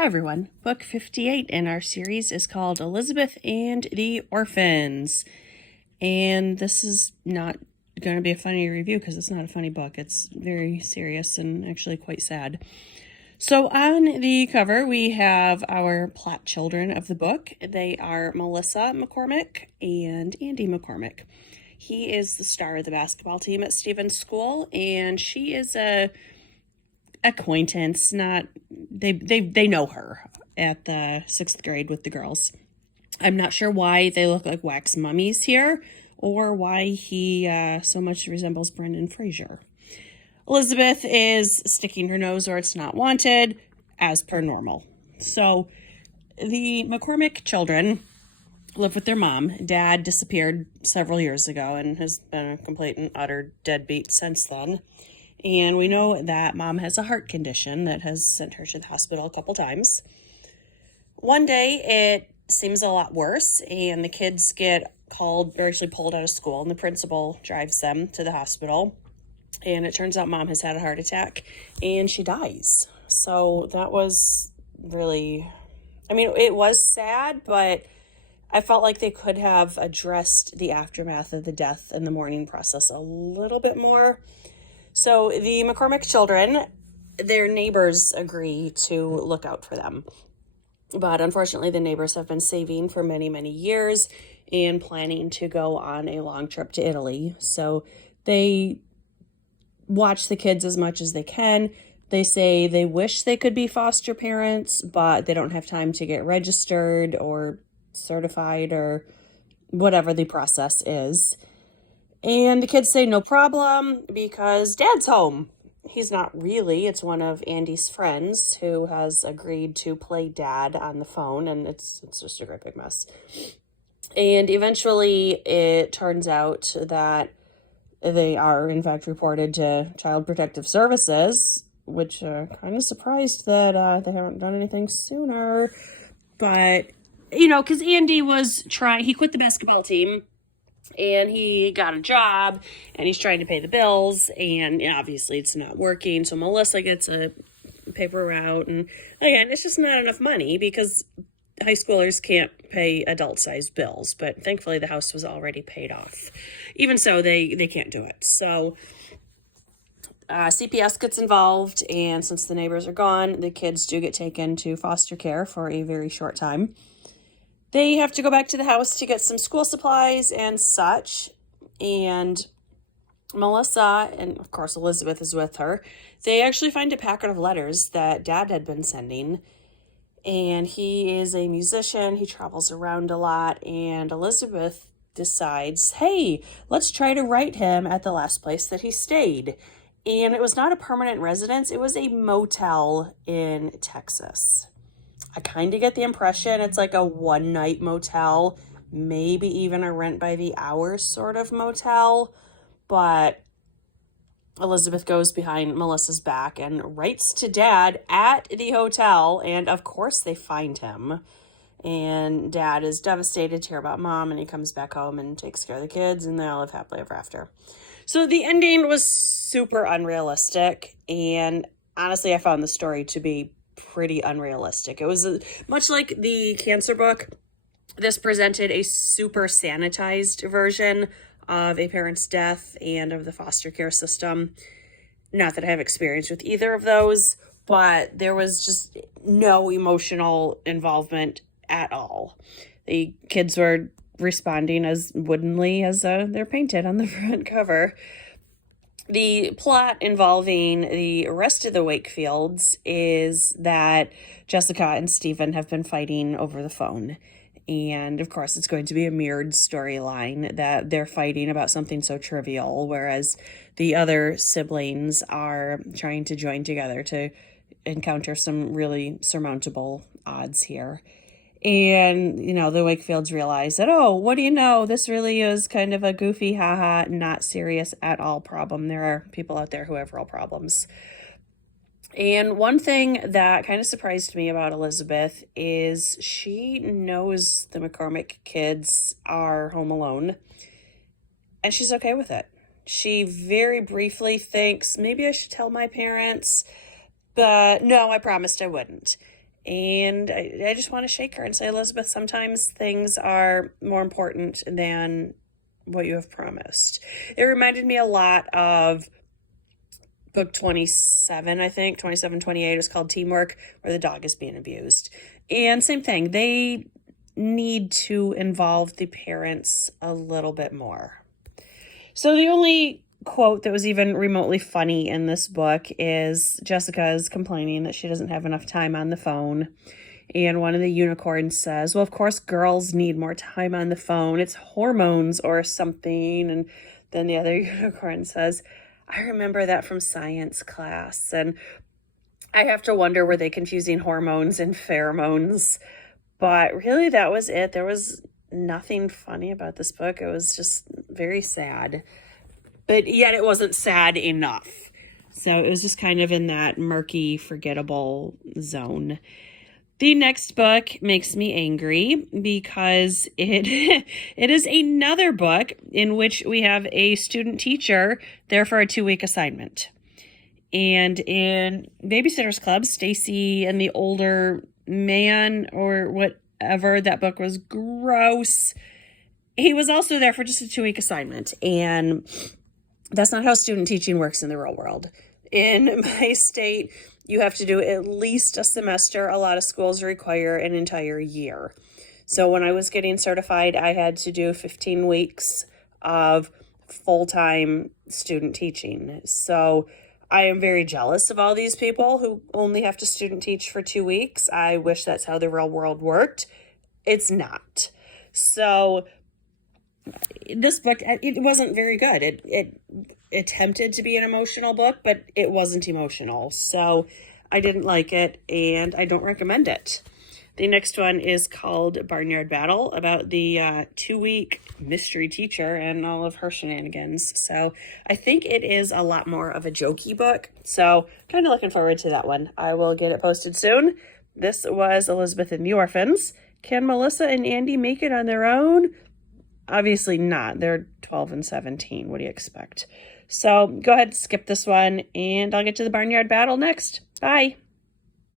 Hi everyone. Book 58 in our series is called Elizabeth and the Orphans. And this is not going to be a funny review because it's not a funny book. It's very serious and actually quite sad. So on the cover, we have our plot children of the book. They are Melissa McCormick and Andy McCormick. He is the star of the basketball team at Stephen's school, and she is a acquaintance. Not they know her at the 6th grade with the girls. I'm not sure why they look like wax mummies here, or why he so much resembles Brendan Fraser. Elizabeth is sticking her nose where it's not wanted, as per normal. So the McCormick children live with their mom. Dad disappeared several years ago and has been a complete and utter deadbeat since then. And we know that mom has a heart condition that has sent her to the hospital a couple times. One day it seems a lot worse, and the kids get called, or actually pulled out of school, and the principal drives them to the hospital. And it turns out mom has had a heart attack and she dies. So that was really, it was sad, but I felt like they could have addressed the aftermath of the death and the mourning process a little bit more. So the McCormick children, their neighbors agree to look out for them. But unfortunately, the neighbors have been saving for many, many years and planning to go on a long trip to Italy. So they watch the kids as much as they can. They say they wish they could be foster parents, but they don't have time to get registered or certified or whatever the process is. And the kids say no problem because Dad's home. He's not really. It's one of Andy's friends who has agreed to play Dad on the phone, and it's just a great big mess. And eventually it turns out that they are, in fact, reported to Child Protective Services, which kind of surprised that they haven't done anything sooner. But, because Andy he quit the basketball team, and he got a job, and he's trying to pay the bills, and obviously it's not working. So Melissa gets a paper route, and again, it's just not enough money because high schoolers can't pay adult-sized bills, but thankfully the house was already paid off. Even so, they can't do it. So CPS gets involved, and since the neighbors are gone, the kids do get taken to foster care for a very short time. They have to go back to the house to get some school supplies and such, and Melissa, and of course Elizabeth is with her, they actually find a packet of letters that Dad had been sending. And he is a musician. He travels around a lot. And Elizabeth decides, hey, let's try to write him at the last place that he stayed. And it was not a permanent residence. It was a motel in Texas. I kind of get the impression it's like a one-night motel, maybe even a rent by the hour sort of motel. But Elizabeth goes behind Melissa's back and writes to Dad at the hotel, and of course they find him. And Dad is devastated to hear about Mom, and he comes back home and takes care of the kids, and they all live happily ever after. So the ending was super unrealistic, and honestly, I found the story to be pretty unrealistic. It was much like the cancer book. This presented a super sanitized version of a parent's death and of the foster care system. Not that I have experience with either of those, but there was just no emotional involvement at all. The kids were responding as woodenly as they're painted on the front cover. The plot involving the rest of the Wakefields is that Jessica and Stephen have been fighting over the phone. And of course, it's going to be a mirrored storyline that they're fighting about something so trivial, whereas the other siblings are trying to join together to encounter some really surmountable odds here. And, the Wakefields realize that, what do you know? This really is kind of a goofy, haha, not serious at all problem. There are people out there who have real problems. And one thing that kind of surprised me about Elizabeth is she knows the McCormick kids are home alone, and she's okay with it. She very briefly thinks, maybe I should tell my parents, but no, I promised I wouldn't. And I just want to shake her and say, Elizabeth, sometimes things are more important than what you have promised. It reminded me a lot of book 27, I think, 27, 28 is called Teamwork, where the dog is being abused. And same thing, they need to involve the parents a little bit more. So the only quote that was even remotely funny in this book is Jessica's complaining that she doesn't have enough time on the phone. And one of the unicorns says, well, of course, girls need more time on the phone. It's hormones or something. And then the other unicorn says, I remember that from science class. And I have to wonder, were they confusing hormones and pheromones? But really, that was it. There was nothing funny about this book. It was just very sad. But yet it wasn't sad enough. So it was just kind of in that murky, forgettable zone. The next book makes me angry because it it is another book in which we have a student teacher there for a 2-week assignment. And in Babysitter's Club, Stacy and the older man or whatever, that book was gross. He was also there for just a 2-week assignment. And that's not how student teaching works in the real world. In my state, you have to do at least a semester. A lot of schools require an entire year. So when I was getting certified, I had to do 15 weeks of full-time student teaching. So I am very jealous of all these people who only have to student teach for 2 weeks. I wish that's how the real world worked. It's not. So this book, it wasn't very good. It attempted to be an emotional book, but it wasn't emotional. So I didn't like it, and I don't recommend it. The next one is called Barnyard Battle, about the 2-week mystery teacher and all of her shenanigans. So I think it is a lot more of a jokey book. So kind of looking forward to that one. I will get it posted soon. This was Elizabeth and the Orphans. Can Melissa and Andy make it on their own? Obviously not. They're 12 and 17. What do you expect? So go ahead and skip this one, and I'll get to the Barnyard Battle next. Bye.